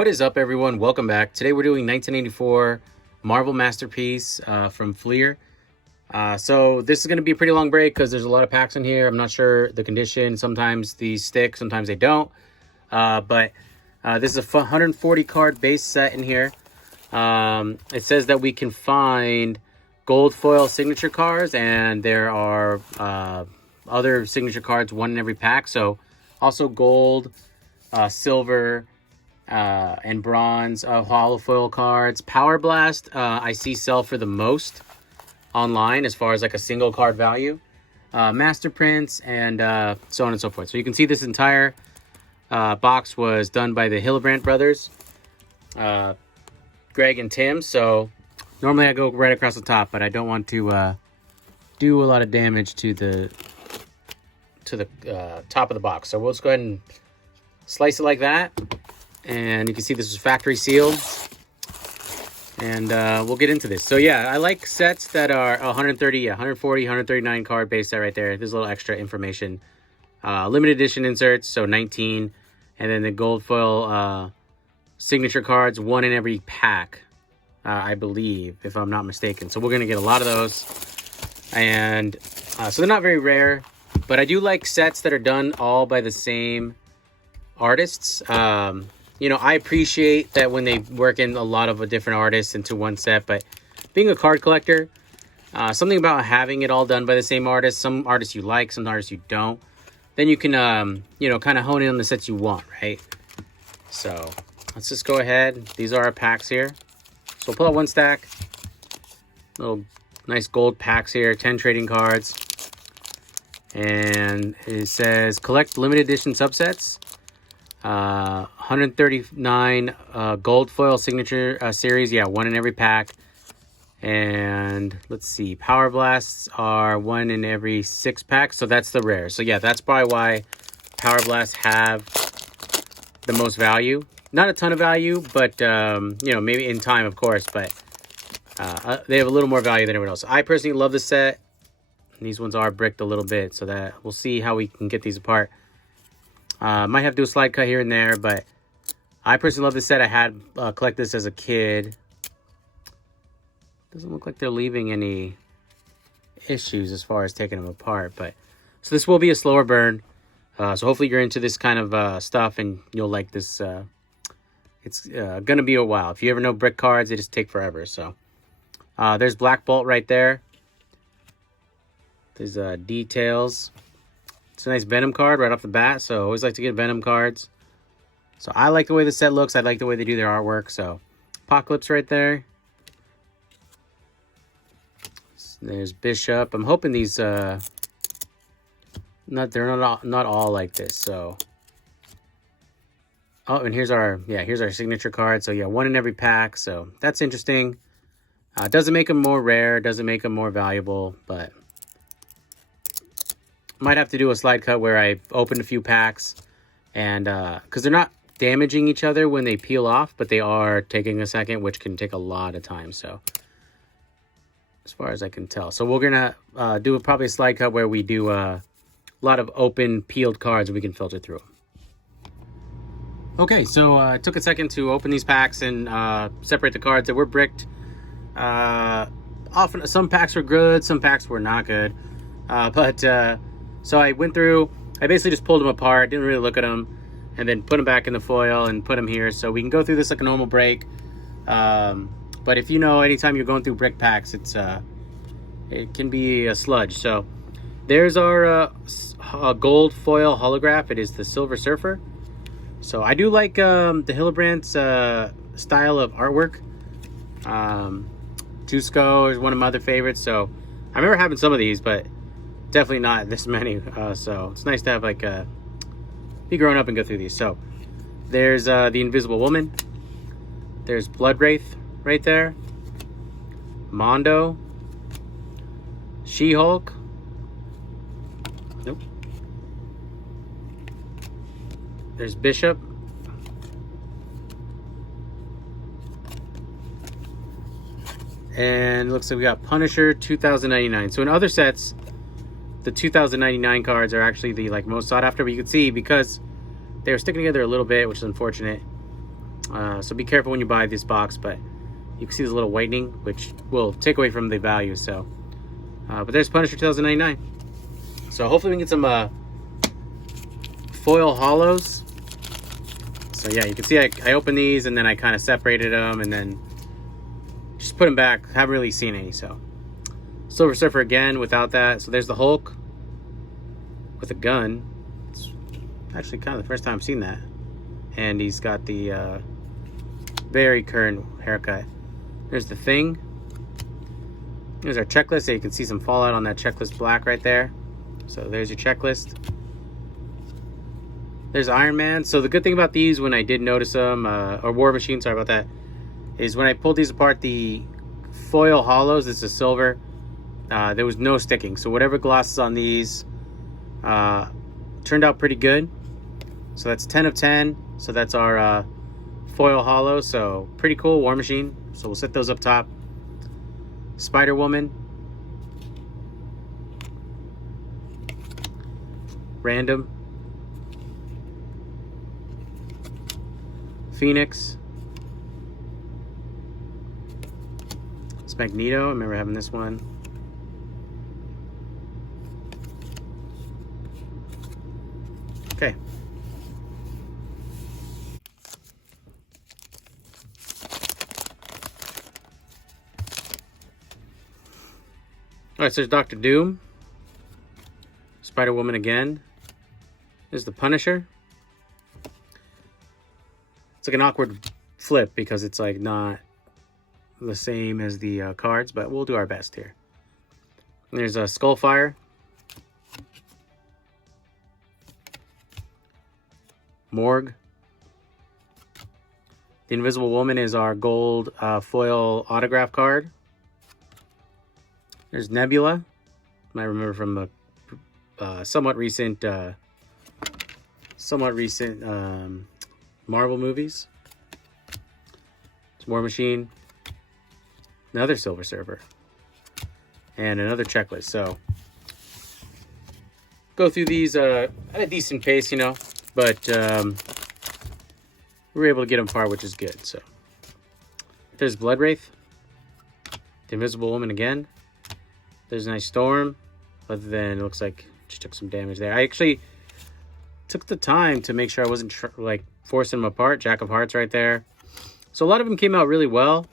What is up, everyone? Welcome back. Today we're doing 1984 Marvel Masterpiece from Fleer. So this is going to be a pretty long break because there's a lot of packs in here. I'm not sure the condition. Sometimes these stick, sometimes they don't. But this is a 140 card base set in here. It says that we can find gold foil signature cards, and there are other signature cards, one in every pack. So also gold, silver, and bronze holofoil cards. Power Blast I see sell for the most online as far as like a single card value. Master prints and so on and so forth. So you can see this entire box was done by the Hillebrand brothers, Greg and Tim. So normally I go right across the top, but I don't want to do a lot of damage to the top of the box. So we'll just go ahead and slice it like that. And you can see this is factory sealed. And we'll get into this. So yeah, I like sets that are 140, 139 card base set right there. There's a little extra information. Limited edition inserts, so 19. And then the gold foil signature cards, one in every pack, I believe, if I'm not mistaken. So we're going to get a lot of those. And so they're not very rare. But I do like sets that are done all by the same artists. You know, I appreciate that when they work in a lot of different artists into one set, but being a card collector, something about having it all done by the same artist, some artists you like, some artists you don't, then you can, you know, kind of hone in on the sets you want, right? So let's just go ahead. These are our packs here. So we'll pull out one stack, little nice gold packs here, 10 trading cards. And it says collect limited edition subsets. 139 gold foil signature series, yeah, one in every pack. And let's see, Power Blasts are one in every 6 packs, so that's the rare. So yeah, that's probably why Power Blasts have the most value. Not a ton of value, but you know, maybe in time, of course, but they have a little more value than everyone else. I personally love the set. These ones are bricked a little bit, so that we'll see how we can get these apart. Might have to do a slide cut here and there, but I personally love this set. I had collect this as a kid. Doesn't look like they're leaving any issues as far as taking them apart, but so this will be a slower burn. So hopefully you're into this kind of stuff and you'll like this. It's gonna be a while. If you ever know brick cards, they just take forever. So there's Black Bolt right there. There's details. It's a nice Venom card right off the bat, so I always like to get Venom cards. So I like the way the set looks. I like the way they do their artwork. So Apocalypse right there. There's Bishop. I'm hoping these they're not all like this. So oh, and here's our signature card. So yeah, one in every pack. So that's interesting. Doesn't make them more rare. Doesn't make them more valuable, but might have to do a slide cut where I opened a few packs, and because they're not damaging each other when they peel off, but they are taking a second, which can take a lot of time. So as far as I can tell, so we're gonna do probably a slide cut where we do a lot of open peeled cards and we can filter through them. Okay, so I took a second to open these packs and separate the cards that were bricked. Often some packs were good, some packs were not good, so I went through, I basically just pulled them apart, didn't really look at them, and then put them back in the foil and put them here. So we can go through this like a normal break. But if you know, anytime you're going through brick packs, it can be a sludge. So there's our gold foil holograph. It is the Silver Surfer. So I do like the Hillebrand's style of artwork. Jusco is one of my other favorites. So I remember having some of these, but definitely not this many. So it's nice to have like be grown up and go through these. So there's the Invisible Woman. There's Blood Wraith right there. Mondo. She-Hulk. Nope. There's Bishop. And it looks like we got Punisher 2099. So in other sets, the 2099 cards are actually the most sought after, but you can see because they were sticking together a little bit, which is unfortunate. So be careful when you buy this box, but you can see this little whitening, which will take away from the value. So, but there's Punisher 2099. So hopefully we can get some foil holos. So yeah, you can see I opened these and then I kind of separated them and then just put them back. Haven't really seen any. So Silver Surfer again without that. So there's the Hulk with a gun. It's actually kind of the first time I've seen that. And he's got the very current haircut. There's the Thing. There's our checklist. So you can see some fallout on that checklist black right there. So there's your checklist. There's Iron Man. So the good thing about these, when I did notice them, or War Machine, sorry about that, is when I pulled these apart, the foil holos, this is silver, there was no sticking. So whatever gloss is on these turned out pretty good. So that's 10 of 10. So that's our foil holo. So pretty cool. War Machine. So we'll set those up top. Spider-Woman. Random. Phoenix. It's Magneto. I remember having this one. Okay. Alright, so there's Dr. Doom. Spider-Woman again. There's the Punisher. It's like an awkward flip because it's like not the same as the cards, but we'll do our best here. And there's a Skullfire. Morgue. The Invisible Woman is our gold foil autograph card. There's Nebula. I remember from the somewhat recent Marvel movies. It's War Machine. Another Silver Surfer. And another checklist. So go through these at a decent pace, you know, but we were able to get them far, which is good. So there's Blood Wraith. The Invisible Woman again. There's a nice Storm, other than it looks like she took some damage there. I actually took the time to make sure I wasn't like forcing them apart. Jack of Hearts right there. So a lot of them came out really well,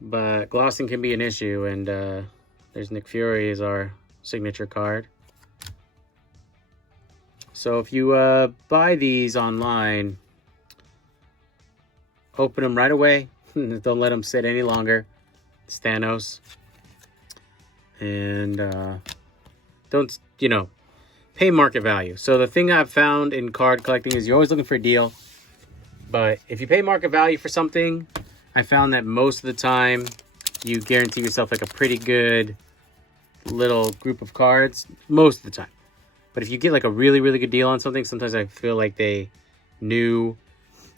but glossing can be an issue. And there's Nick Fury as our signature card. So if you buy these online, open them right away. Don't let them sit any longer. It's Thanos. And don't, you know, pay market value. So the thing I've found in card collecting is you're always looking for a deal. But if you pay market value for something, I found that most of the time you guarantee yourself like a pretty good little group of cards. Most of the time. But if you get like a really, really good deal on something, sometimes I feel like they knew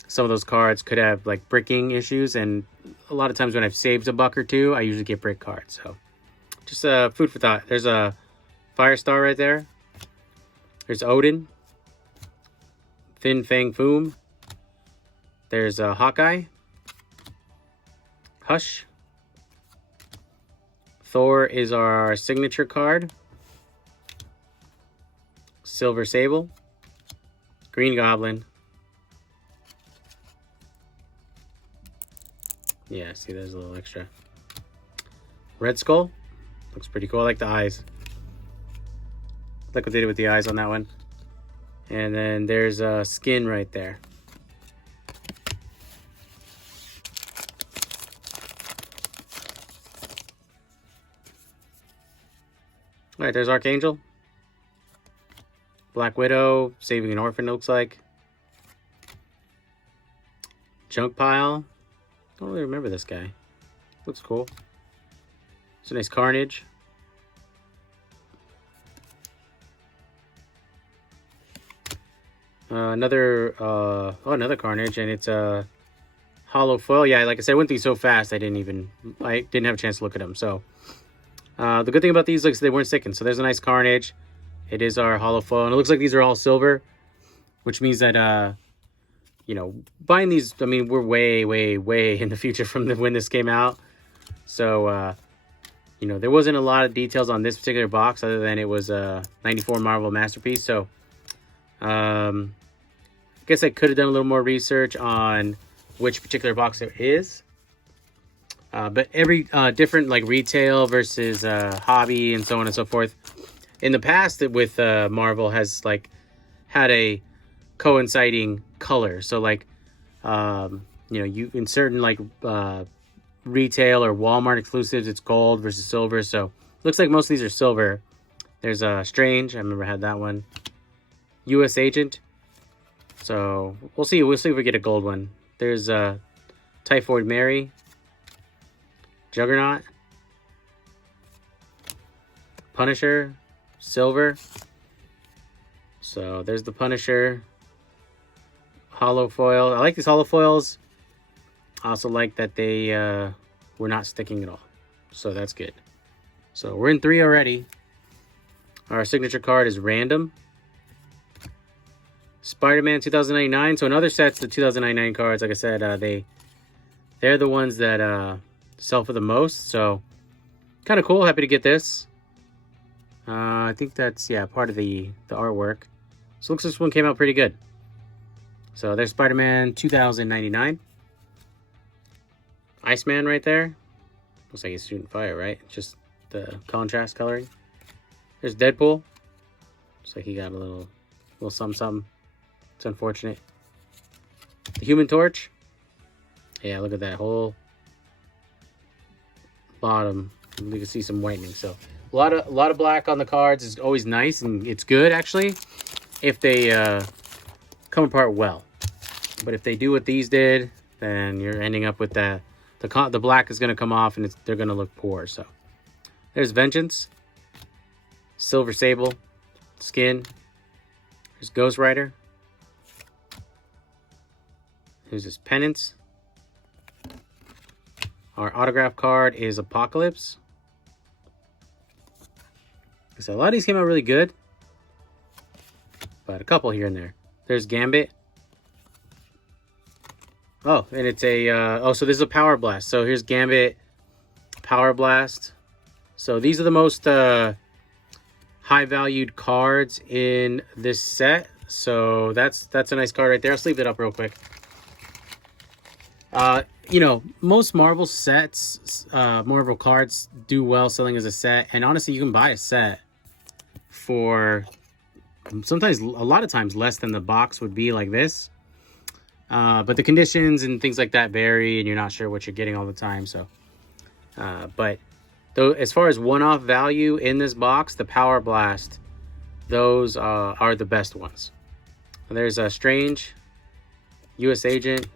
some of those cards could have like bricking issues. And a lot of times when I've saved a buck or two, I usually get brick cards. So just food for thought. There's a Firestar right there. There's Odin. Fin Fang Foom. There's Hawkeye. Hush. Thor is our signature card. Silver Sable. Green Goblin. Yeah, see, there's a little extra. Red Skull. Looks pretty cool. I like the eyes. I like what they did with the eyes on that one. And then there's a Skin right there. All right, there's Archangel. Black Widow, saving an orphan, looks like. Junk Pile. Don't really remember this guy. Looks cool. It's a nice Carnage. Another Carnage, and it's a Holofoil. Yeah, like I said, I went through so fast I didn't have a chance to look at them. So the good thing about these looks they weren't sticking. So there's a nice Carnage. It is our Holofoil, and it looks like these are all silver, which means that you know, buying these, I mean, we're way, way, way in the future from when this came out. So, you know, there wasn't a lot of details on this particular box other than it was a 94 Marvel Masterpiece. So, I guess I could have done a little more research on which particular box it is. But every different, like, retail versus hobby and so on and so forth. In the past, with Marvel has, like, had a coinciding color. So, like, you know, you in certain, like, retail or Walmart exclusives, it's gold versus silver. So looks like most of these are silver. There's Strange. I remember I had that one. US Agent. So we'll see if we get a gold one. There's Typhoid Mary, Juggernaut, Punisher, silver. So there's the Punisher. Holofoil. I like these holofoils. I also like that they were not sticking at all. So that's good. So we're in 3 already. Our signature card is random. Spider-Man 2099. So in other sets, the 2099 cards, like I said, they're the ones that sell for the most. So kind of cool. Happy to get this. I think that's, yeah, part of the artwork. So looks like this one came out pretty good. So there's Spider-Man 2099. Iceman right there. Looks like he's shooting fire, right? Just the contrast coloring. There's Deadpool. Looks like he got a little something. It's unfortunate. The Human Torch. Yeah, look at that whole bottom. You can see some whitening. So a lot of black on the cards is always nice, and it's good actually if they come apart well. But if they do what these did, then you're ending up with that. The black is going to come off, and they're going to look poor. So there's Vengeance, Silver Sable, Skin. There's Ghost Rider. Here's this Penance. Our autograph card is Apocalypse. So a lot of these came out really good, but a couple here and there. There's Gambit. Oh, and it's a, so this is a Power Blast. So here's Gambit, Power Blast. So these are the most high-valued cards in this set. So that's a nice card right there. I'll sleeve it up real quick. You know, most Marvel sets, Marvel cards do well selling as a set. And honestly, you can buy a set for sometimes, a lot of times, less than the box would be like this. But the conditions and things like that vary, and you're not sure what you're getting all the time. So, but though, as far as one-off value in this box, the Power Blast, those are the best ones. And there's Strange, US Agent,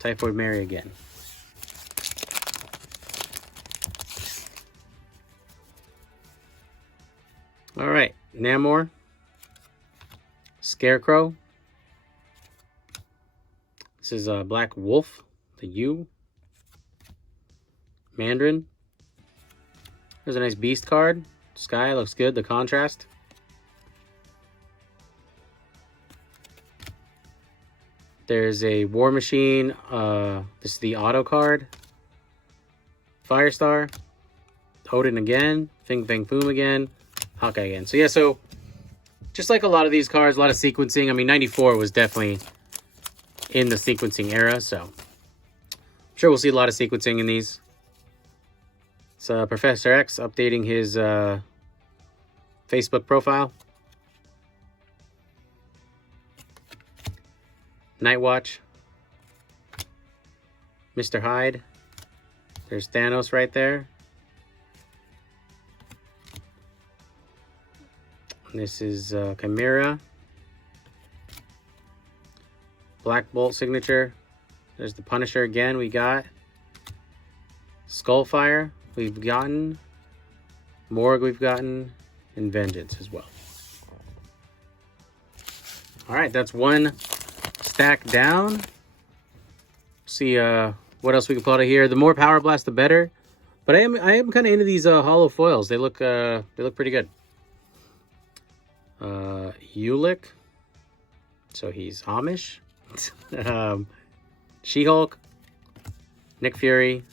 Typhoid Mary again. All right, Namor, Scarecrow. This is Black Wolf, the U. Mandarin. There's a nice Beast card. Sky looks good, the contrast. There's a War Machine. This is the auto card. Firestar. Odin again. Fing Fang Foom again. Hawkeye again. So yeah, so just like a lot of these cards, a lot of sequencing. I mean, 94 was definitely in the sequencing era, so I'm sure we'll see a lot of sequencing in these. It's Professor X updating his Facebook profile. Nightwatch. Mr. Hyde. There's Thanos right there. This is Chimera. Black Bolt signature. There's the Punisher again. We got Skullfire. We've gotten Morgue. We've gotten, and Vengeance as well. All right, that's one stack down. See what else we can pull out of here. The more Power Blast, the better. But I am kind of into these Holo foils. They look pretty good. Ulick. So he's Amish. She-Hulk, Nick Fury.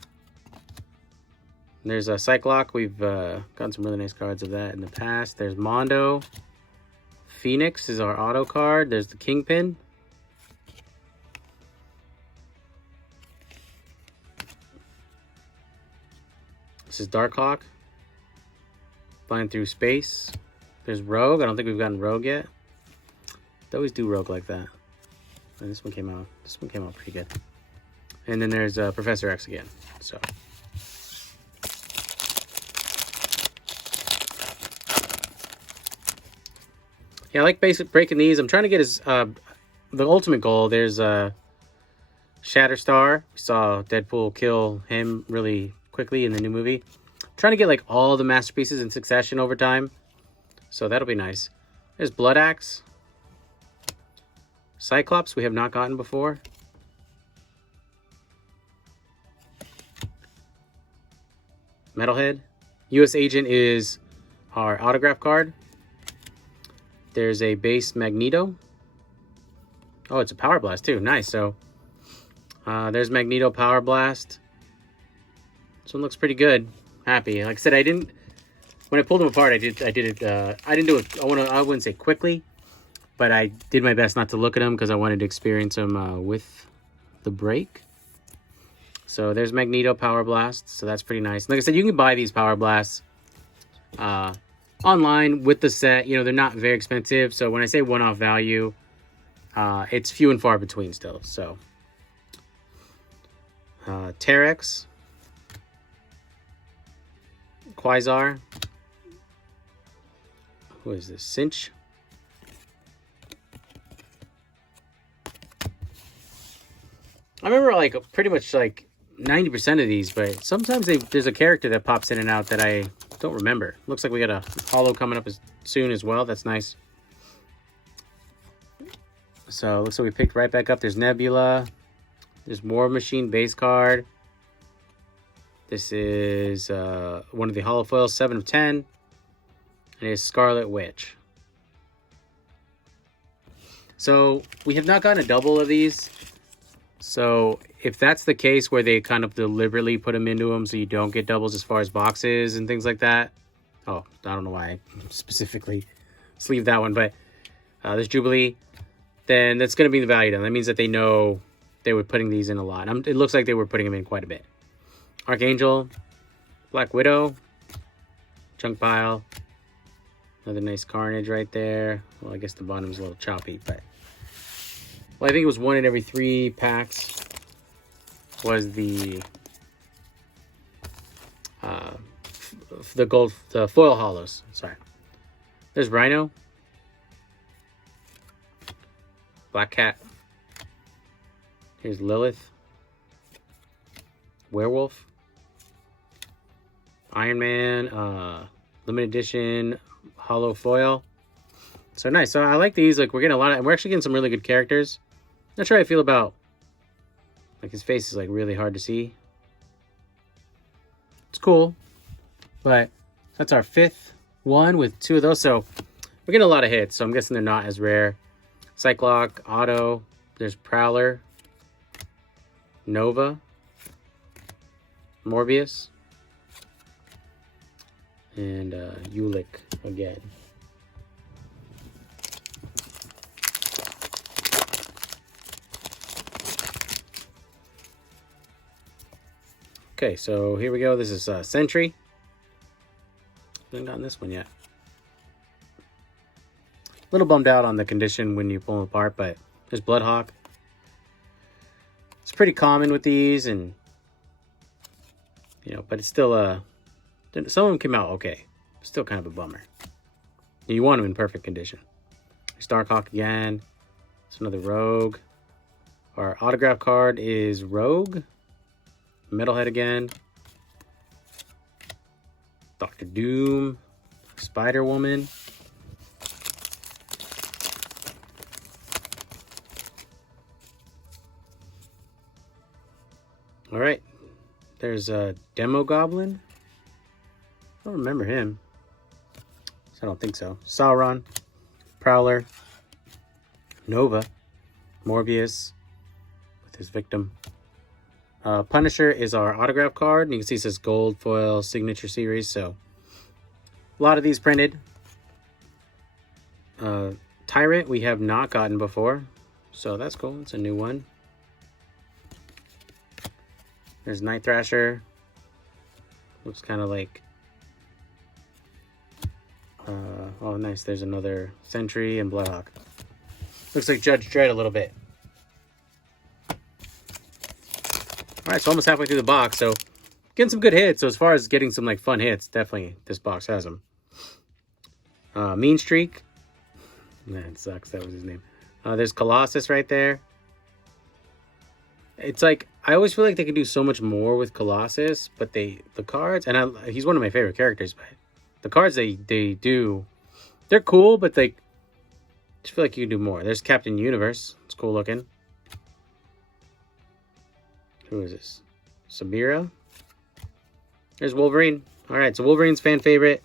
There's a Cyclops. We've gotten some really nice cards of that in the past. There's Mondo. Phoenix is our auto card. There's the Kingpin. This is Darkhawk. Flying through space. There's Rogue. I don't think we've gotten Rogue yet. They always do Rogue like that. And this one came out. This one came out pretty good. And then there's Professor X again. So. Yeah, I like breaking these. I'm trying to get his the ultimate goal. There's Shatterstar. We saw Deadpool kill him really quickly in the new movie. I'm trying to get like all the masterpieces in succession over time. So that'll be nice. There's Blood Axe. Cyclops we have not gotten before. Metalhead. US Agent is our autograph card. There's a base Magneto. Oh, it's a Power Blast too. Nice. So there's Magneto Power Blast. This one looks pretty good. Happy. Like I said, I didn't. When I pulled them apart, I did it. I didn't do it. I wouldn't say quickly, but I did my best not to look at them because I wanted to experience them with the break. So there's Magneto Power Blast. So that's pretty nice. Like I said, you can buy these Power Blasts online with the set. You know, they're not very expensive. So when I say one-off value, it's few and far between still. So Terex, Quasar. Who is this? Cinch. I remember like pretty much like 90% of these, but sometimes there's a character that pops in and out that I don't remember. Looks like we got a Holo coming up soon as well. That's nice. So looks like we picked right back up. There's Nebula. There's War Machine base card. This is one of the Holofoils, 7 of 10. And it's Scarlet Witch. So we have not gotten a double of these. So if that's the case where they kind of deliberately put them into them so you don't get doubles as far as boxes and things like that. Oh, I don't know why I specifically sleeved that one, but there's Jubilee. Then that's going to be the value. Then that means that they know they were putting these in a lot. It looks like they were putting them in quite a bit. Archangel, Black Widow, Chunk Pile. Another nice Carnage right there. Well, I guess the bottom's a little choppy, but... Well, I think it was 1 in every 3 packs was the foil holos. Sorry. There's Rhino. Black Cat. Here's Lilith. Werewolf. Iron Man. Limited edition Holofoil. So nice. So I like these. Like we're getting a lot of, we're actually getting some really good characters. Not sure how I feel about, like his face is like really hard to see. It's cool, but that's our 5th one with 2 of those. So we're getting a lot of hits. So I'm guessing they're not as rare. Cyclops, Auto. There's Prowler, Nova, Morbius, and Ulick again. Okay, so here we go. This is Sentry. Haven't gotten this one yet. A little bummed out on the condition when you pull them apart, but there's Bloodhawk. It's pretty common with these, and you know, but it's still some of them came out okay. Still kind of a bummer. You want them in perfect condition. There's Darkhawk again. It's another Rogue. Our autograph card is Rogue. Metalhead again. Dr. Doom. Spider-Woman. Alright. There's a Demo Goblin. I don't remember him. I don't think so. Sauron. Prowler. Nova. Morbius with his victim. Punisher is our autograph card, and you can see it says gold foil signature series, so a lot of these printed. Tyrant we have not gotten before, so that's cool. It's a new one. There's Night Thrasher. Looks kind of like... oh, nice. There's another Sentry and Bloodhawk. Looks like Judge Dredd a little bit. Alright, so almost halfway through the box, so getting some good hits. So as far as getting some like fun hits, definitely this box has them. Mean Streak. That sucks, that was his name. There's Colossus right there. It's like, I always feel like they can do so much more with Colossus, but the cards, and he's one of my favorite characters, but the cards they do, they're cool, but they just feel like you can do more. There's Captain Universe. It's cool looking. Who is this? Sabira. There's Wolverine. All right, so Wolverine's fan favorite.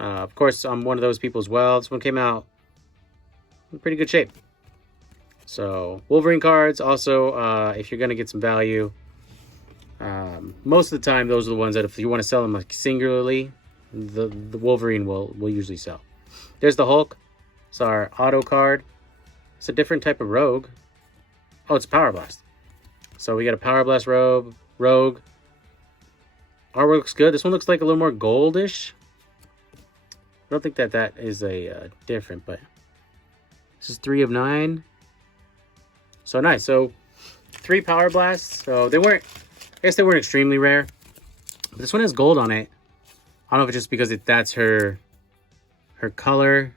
Of course, I'm one of those people as well. This one came out in pretty good shape. So Wolverine cards also, if you're going to get some value, most of the time those are the ones that if you want to sell them like singularly, the Wolverine will usually sell. There's the Hulk. It's our auto card. It's a different type of rogue. Oh, it's a Power Blast. So we got a Power Blast rogue. Artwork looks good. This one looks like a little more goldish. I don't think that is a different, but this is 3 of 9. So nice. So 3 Power Blasts. So they weren't, I guess they weren't extremely rare. But this one has gold on it. I don't know if it's just because that's her color.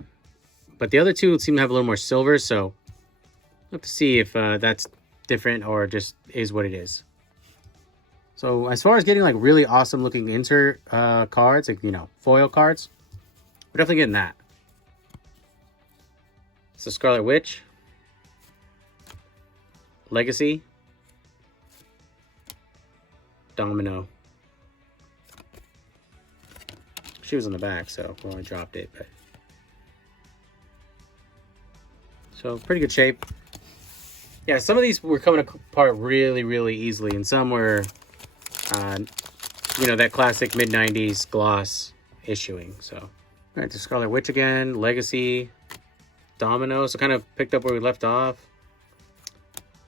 But the other two seem to have a little more silver. So we'll have to see if that's different or just is what it is. So as far as getting like really awesome looking insert cards, like, you know, foil cards, we're definitely getting that. It's the Scarlet Witch. Legacy. Domino. She was on the back, so we only dropped it, but so pretty good shape. Yeah, some of these were coming apart really, really easily, and some were, you know, that classic mid-90s gloss issuing. So, all right, the Scarlet Witch again, Legacy, Domino. So kind of picked up where we left off.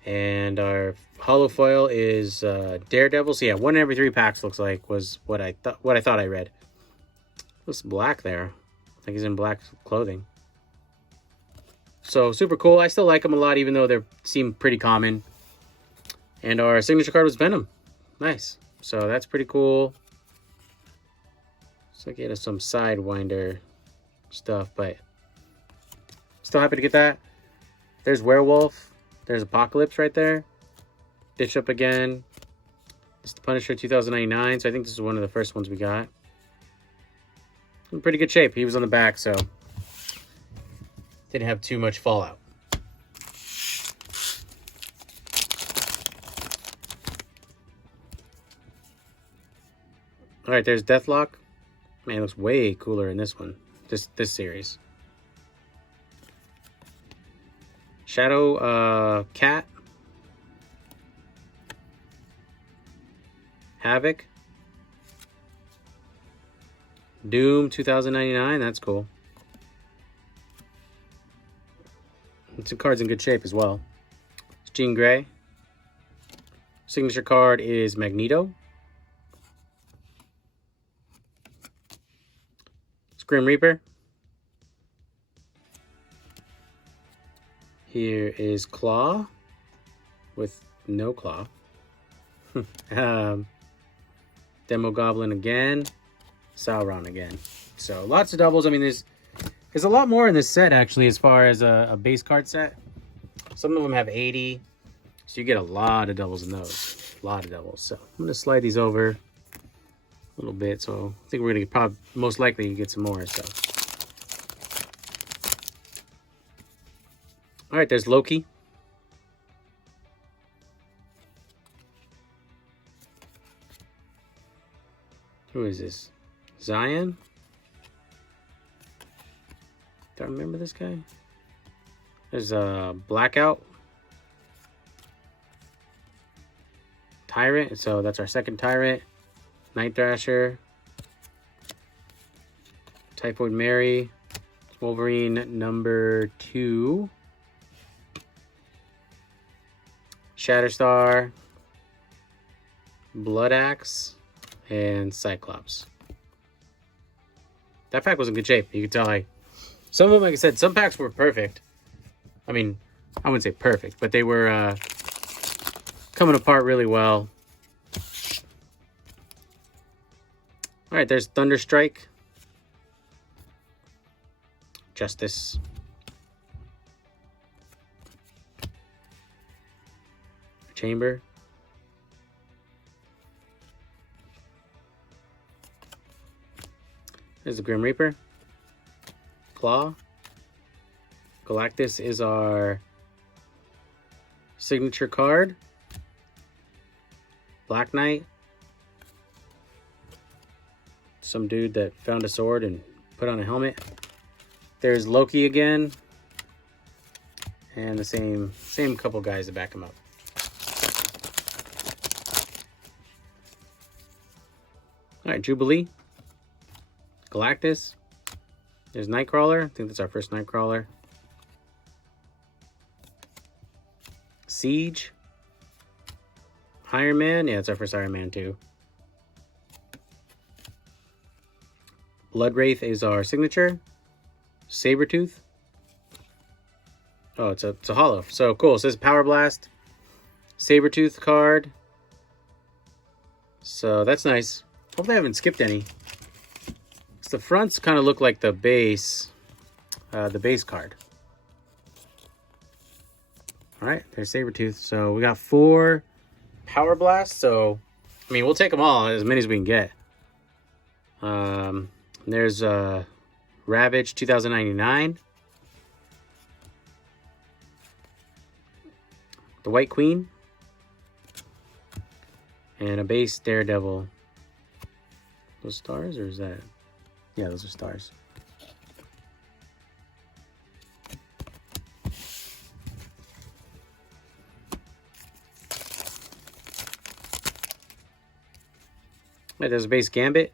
And our Holofoil is Daredevil. So yeah, 1 in every 3 packs looks like was what I thought I read. Looks black there. I think he's in black clothing. So super cool. I still like them a lot, even though they seem pretty common. And our signature card was Venom. Nice. So that's pretty cool. Looks like it has some Sidewinder stuff, but still happy to get that. There's Werewolf. There's Apocalypse right there. Ditch Up again. It's the Punisher 2099. So I think this is one of the first ones we got. In pretty good shape. He was on the back, so didn't have too much fallout. All right, there's Deathlock. Man, it looks way cooler in this one. This series. Shadow Cat. Havoc. Doom 2099. That's cool. Some cards in good shape as well. It's Jean Grey. Signature card is Magneto. It's Grim Reaper. Here is Claw with no claw. Demo Goblin again. Sauron again. So lots of doubles. I mean, there's a lot more in this set, actually, as far as a base card set. Some of them have 80. So you get a lot of doubles in those. A lot of doubles. So I'm going to slide these over a little bit. So I think we're going to probably most likely get some more. So, all right, there's Loki. Who is this? Zion? Do I remember this guy? There's a Blackout. Tyrant. So that's our second Tyrant. Night Thrasher. Typhoid Mary. Wolverine number 2. Shatterstar. Blood Axe. And Cyclops. That pack was in good shape. You could tell some of them, like I said, some packs were perfect. I mean, I wouldn't say perfect, but they were coming apart really well. All right, there's Thunderstrike. Justice. Chamber. There's the Grim Reaper. Claw. Galactus is our signature card. Black Knight. Some dude that found a sword and put on a helmet. There's Loki again. And the same couple guys to back him up. Alright, Jubilee. Galactus. There's Nightcrawler. I think that's our first Nightcrawler. Siege. Iron Man. Yeah, that's our first Iron Man too. Blood Wraith is our signature. Sabretooth. Oh, it's a holo. So cool. It says Power Blast. Sabretooth card. So that's nice. Hopefully I haven't skipped any. The fronts kind of look like the base card. All right, there's Sabretooth. So we got 4 Power Blasts. So, I mean, we'll take them all, as many as we can get. There's Ravage 2099. The White Queen. And a base Daredevil. Those stars, or is that... Yeah, those are stars. Right, there's a base Gambit.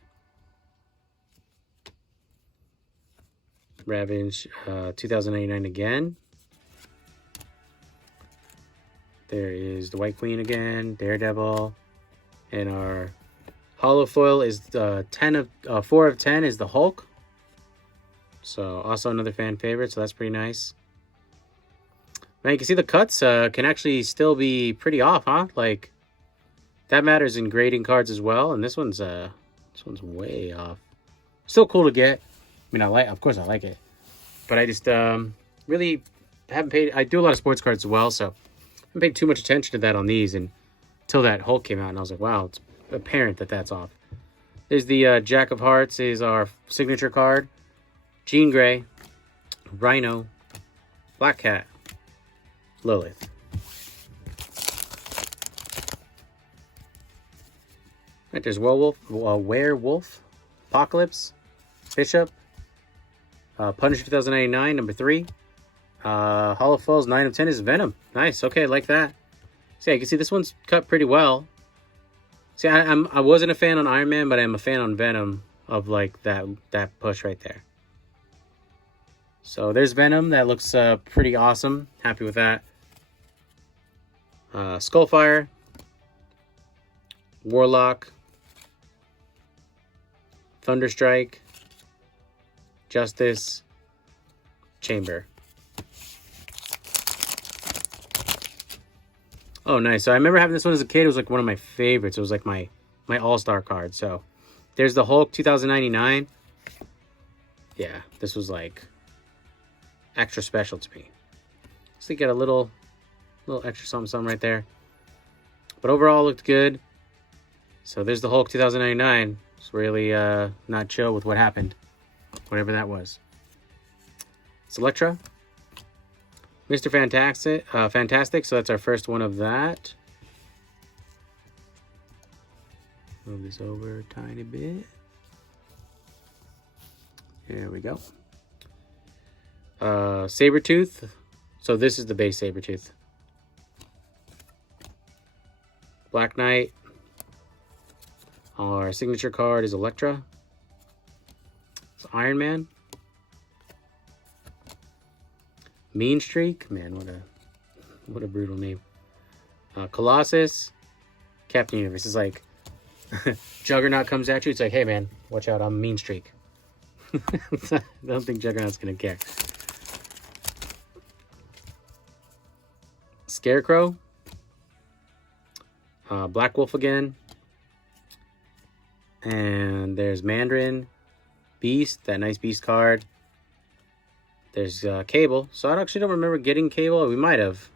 Ravage 2099 again. There is the White Queen again, Daredevil, and our Holofoil is 4 of 10 is the Hulk. So also another fan favorite, so that's pretty nice. Man, you can see the cuts can actually still be pretty off, huh? Like, that matters in grading cards as well. And this one's way off. Still cool to get. I mean, of course I like it. But I just really haven't paid... I do a lot of sports cards as well, so I haven't paid too much attention to that on these until that Hulk came out. And I was like, wow, it's apparent that that's off. There's the Jack of Hearts is our signature card. Jean Grey, Rhino, Black Cat, Lilith. Right, there's Werewolf, Apocalypse, Bishop, Punisher 2099, number 3. Holofoil's 9 of 10 is Venom. Nice, okay, like that. So yeah, you can see this one's cut pretty well. See, I wasn't a fan on Iron Man, but I'm a fan on Venom of like that push right there. So there's Venom. That looks pretty awesome. Happy with that. Skullfire. Warlock. Thunderstrike. Justice. Chamber. Oh, nice. So I remember having this one as a kid. It was like one of my favorites. It was like my all-star card. So there's the Hulk 2099. Yeah, this was like extra special to me. So you get a little extra something right there. But overall, looked good. So there's the Hulk 2099. It's really not chill with what happened. Whatever that was. It's Elektra. Mr. Fantastic, so that's our first one of that. Move this over a tiny bit. There we go. Sabretooth. So this is the base Sabretooth. Black Knight. Our signature card is Elektra. It's Iron Man. Mean Streak. Man, what a brutal name. Colossus. Captain Universe. It's like Juggernaut comes at you. It's like, hey man, watch out, I'm Mean Streak. I don't think Juggernaut's gonna care. Scarecrow. Black Wolf again. And there's Mandarin. Beast, that nice Beast card. There's Cable. So I actually don't remember getting Cable. We might have.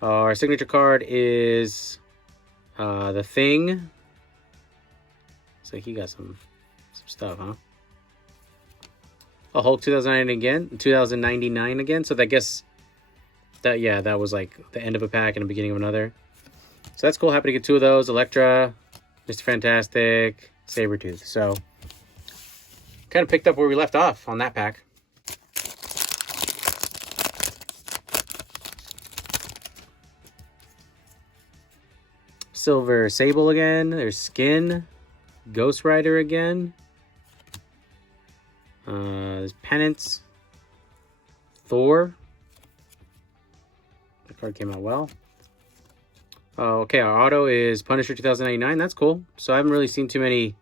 Our signature card is The Thing. So he got some stuff, huh? Oh, Hulk 2099 again. So I guess that, yeah, that was like the end of a pack and the beginning of another. So that's cool. Happy to get 2 of those. Elektra, Mr. Fantastic, Sabretooth. So kind of picked up where we left off on that pack. Silver Sable again. There's Skin. Ghost Rider again. There's Penance. Thor. That card came out well. Okay, our auto is Punisher 2099. That's cool. So I haven't really seen too many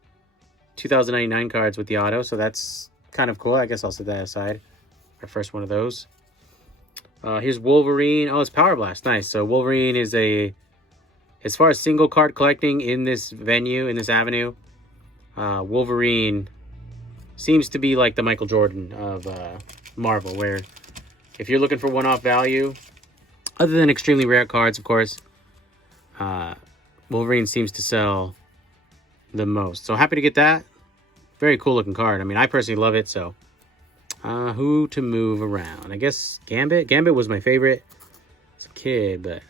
2099 cards with the auto, so that's kind of cool. I guess I'll set that aside. Our first one of those. Here's Wolverine. Oh, it's Power Blast. Nice. So Wolverine is as far as single card collecting in this venue, in this avenue, Wolverine seems to be like the Michael Jordan of Marvel, where if you're looking for one-off value, other than extremely rare cards, of course, Wolverine seems to sell the most. So happy to get that. Very cool looking card. I mean, I personally love it. So who to move around? I guess Gambit. Gambit was my favorite as a kid, but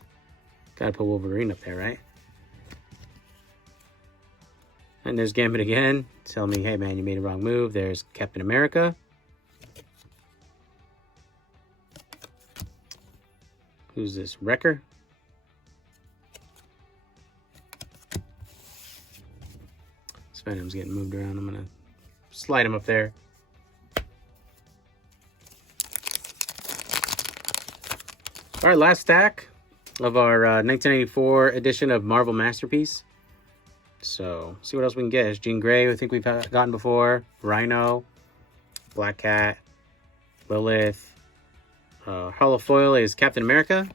gotta put Wolverine up there, right? And there's Gambit again. Tell me, hey man, you made a wrong move. There's Captain America. Who's this? Wrecker? This Venom's getting moved around. I'm gonna slide him up there. All right, last stack of our 1994 edition of Marvel Masterpiece. So, see what else we can get. There's Jean Grey, I think we've gotten before. Rhino, Black Cat, Lilith. Holofoil is Captain America.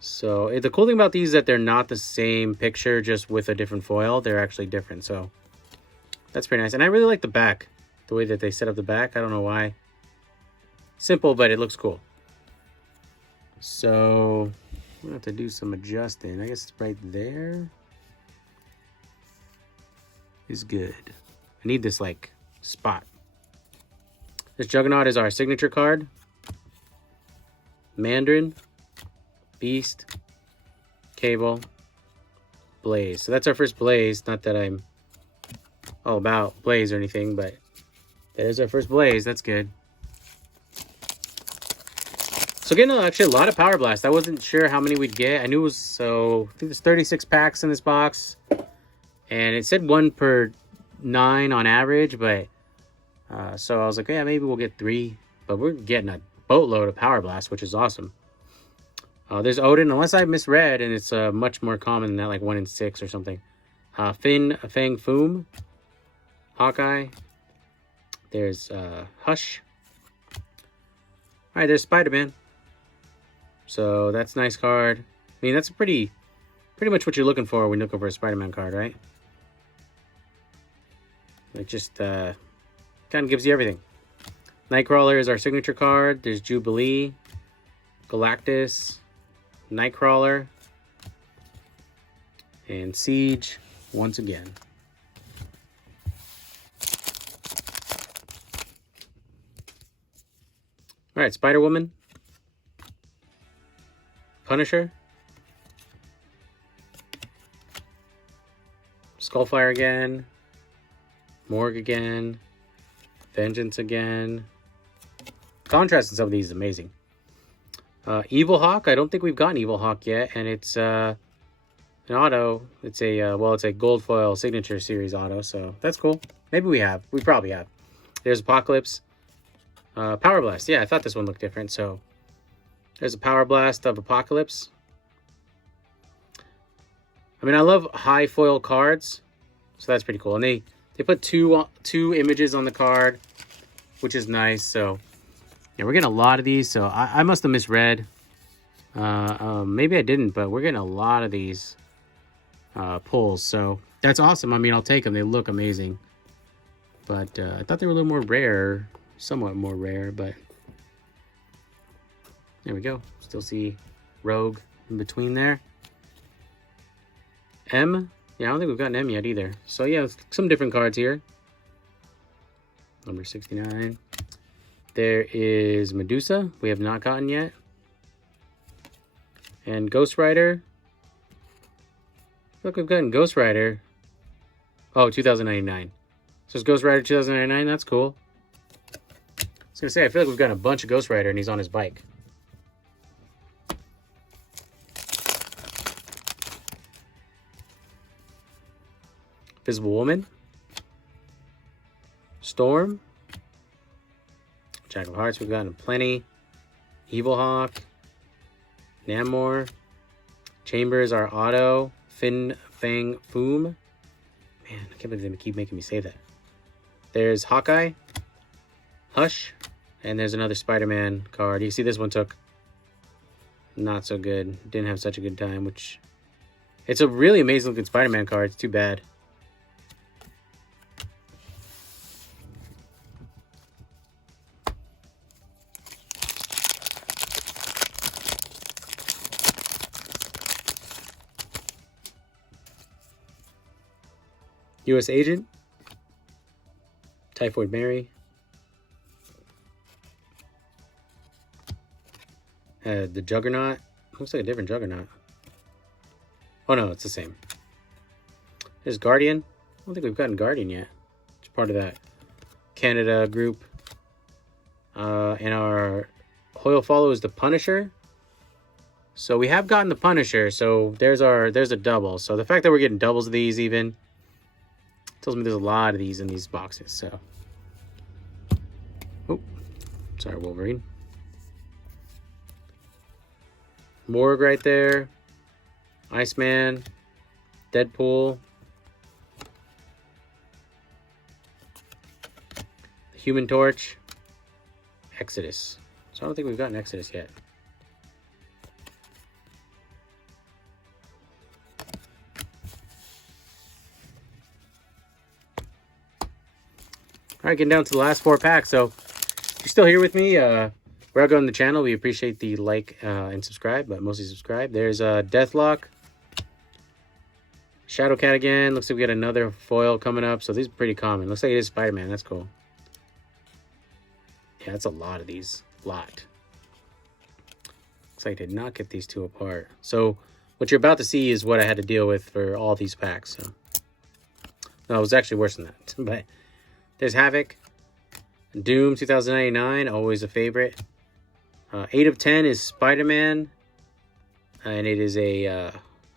So, the cool thing about these is that they're not the same picture, just with a different foil. They're actually different, so that's pretty nice. And I really like the back, the way that they set up the back. I don't know why. Simple, but it looks cool. So we're gonna have to do some adjusting. I guess it's right there is good. I need this like spot. This Juggernaut is our signature card. Mandarin, Beast, Cable, Blaze. So that's our first Blaze. Not that I'm all about Blaze or anything, but there's our first Blaze. That's good. So getting actually a lot of Power Blast. I wasn't sure how many we'd get. I knew it was, so I think there's 36 packs in this box. And it said 1 per 9 on average, but so I was like, yeah, maybe we'll get 3. But we're getting a boatload of Power Blast, which is awesome. There's Odin, unless I misread, and it's much more common than that, like 1 in 6 or something. Finn, Fang Foom, Hawkeye. There's Hush. All right, there's Spider-Man. So that's a nice card. I mean, that's pretty much what you're looking for when you're looking for a Spider-Man card, right? It just kind of gives you everything. Nightcrawler is our signature card. There's Jubilee, Galactus, Nightcrawler, and Siege once again. All right, Spider-Woman, Punisher, Skullfire again, Morgue again, Vengeance again. Contrast in some of these is amazing. Evil Hawk. I don't think we've gotten Evil Hawk yet, and it's an auto. It's a well, it's a gold foil signature series auto, so that's cool. Maybe we have. We probably have. There's Apocalypse. Power Blast. Yeah, I thought this one looked different. So there's a Power Blast of Apocalypse. I mean, I love high foil cards, so that's pretty cool. And they put two images on the card, which is nice. So yeah, we're getting a lot of these. So I must have misread. Maybe I didn't, but we're getting a lot of these pulls. So that's awesome. I mean, I'll take them. They look amazing. But I thought they were a little more rare, somewhat more rare. But there we go. Still see Rogue in between there. M. Yeah, I don't think we've gotten M yet either. So yeah, some different cards here. Number 69. There is Medusa. We have not gotten yet. And Ghost Rider. Look, we've gotten Ghost Rider. Oh, 2099. So it's Ghost Rider 2099. That's cool. I was going to say, I feel like we've gotten a bunch of Ghost Rider and he's on his bike. Invisible Woman. Storm. Jack of Hearts, we've gotten plenty. Evil Hawk. Namor. Chambers, our auto. Fin Fang Foom. Man, I can't believe they keep making me say that. There's Hawkeye. Hush. And there's another Spider-Man card. You see this one took not so good. Didn't have such a good time, which... It's a really amazing looking Spider-Man card. It's too bad. U.S. Agent. Typhoid Mary. The Juggernaut. Looks like a different Juggernaut. Oh no, it's the same. There's Guardian. I don't think we've gotten Guardian yet. It's part of that Canada group. And our Holofoil is the Punisher. So we have gotten the Punisher. So there's a double. So the fact that we're getting doubles of these even tells me there's a lot of these in these boxes. So, oh, sorry, Wolverine. Morg right there. Iceman. Deadpool. The Human Torch. Exodus. So I don't think we've gotten Exodus yet. All right, getting down to the last 4 packs. So if you're still here with me, we're outgoing the channel. We appreciate the like and subscribe, but mostly subscribe. There's Deathlock. Shadowcat again. Looks like we got another foil coming up. So these are pretty common. Looks like it is Spider-Man. That's cool. Yeah, that's a lot of these. Lot. Looks like I did not get these two apart. So what you're about to see is what I had to deal with for all these packs. So no, it was actually worse than that. But there's Havoc. Doom 2099, always a favorite. 8 of 10 is Spider-Man. And it is a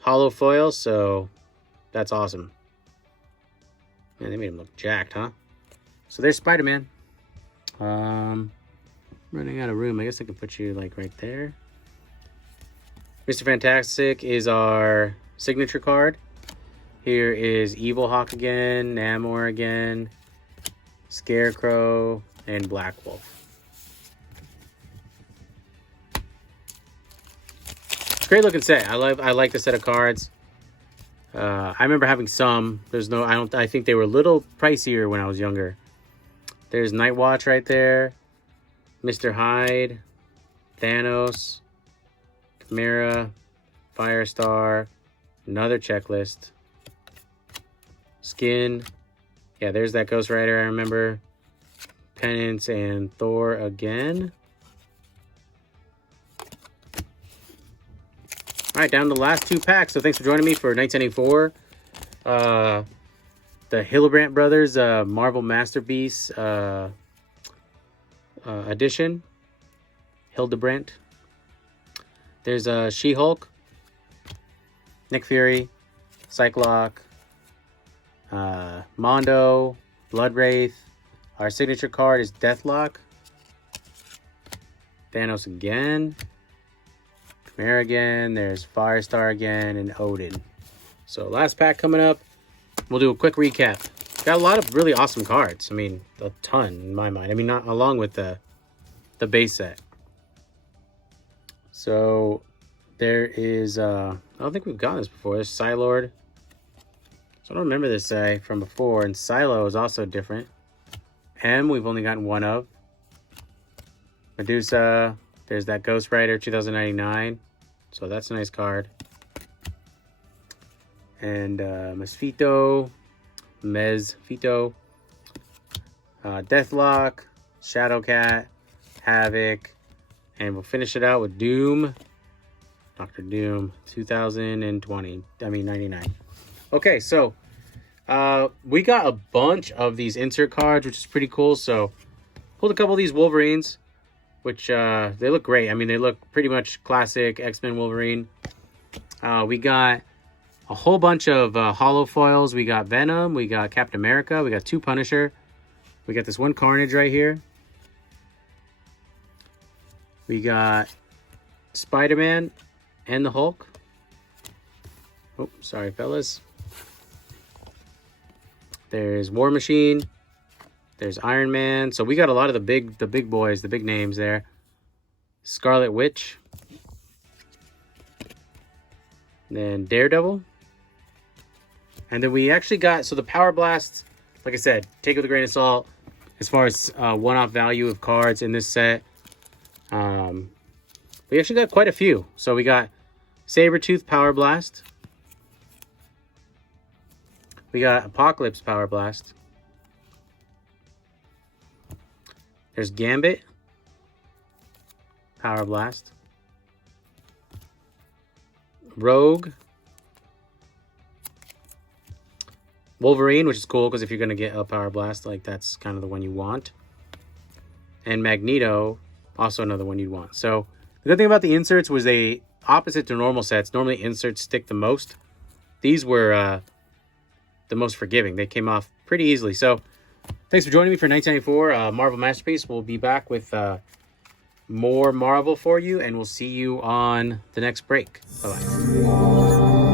Holofoil, so that's awesome. Man, they made him look jacked, huh? So there's Spider-Man. Running out of room. I guess I can put you like right there. Mr. Fantastic is our signature card. Here is Evil Hawk again, Namor again, Scarecrow, and Black Wolf. Great looking set. I like the set of cards. I remember having some. I think they were a little pricier when I was younger. There's Night Watch right there. Mr. Hyde, Thanos, Chimera, Firestar, another checklist. Skin. Yeah, there's that Ghost Rider I remember. Penance and Thor again. All right, down to the last 2 packs. So thanks for joining me for 1984. The Hillebrand Brothers Marvel Masterpiece edition. Hildebrandt. There's a She-Hulk, Nick Fury, Cyclops, Mondo, Bloodwraith. Our signature card is Deathlock. Thanos again. Chimera again. There's Firestar again, and Odin. So last pack coming up. We'll do a quick recap. Got a lot of really awesome cards. I mean, a ton in my mind. I mean, not along with the base set. So there is, I don't think we've gotten this before. There's Psylord. So I don't remember this from before. And Silo is also different. M, we've only gotten one of. Medusa. There's that Ghost Rider 2099. So that's a nice card. And Mezfito, Deathlock, Shadowcat, Havoc, and we'll finish it out with Doom, Dr. Doom, 99. Okay, so we got a bunch of these insert cards, which is pretty cool. So pulled a couple of these Wolverines, which they look great. I mean, they look pretty much classic X-Men Wolverine. We got a whole bunch of Holofoils. We got Venom. We got Captain America. We got 2 Punisher. We got this one Carnage right here. We got Spider-Man and the Hulk. Oh, sorry, fellas. There's War Machine. There's Iron Man. So we got a lot of the big boys, the big names there. Scarlet Witch. And then Daredevil. And then we actually got, so the Power Blast, like I said, take it with a grain of salt as far as one-off value of cards in this set. We actually got quite a few. So we got Sabretooth Power Blast. We got Apocalypse Power Blast. There's Gambit Power Blast. Rogue. Wolverine, which is cool because if you're going to get a Power Blast, like that's kind of the one you want. And Magneto, also another one you'd want. So the good thing about the inserts was they, opposite to normal sets, normally inserts stick the most. These were the most forgiving. They came off pretty easily. So thanks for joining me for 1994 Marvel Masterpiece. We'll be back with more Marvel for you, and we'll see you on the next break. Bye-bye.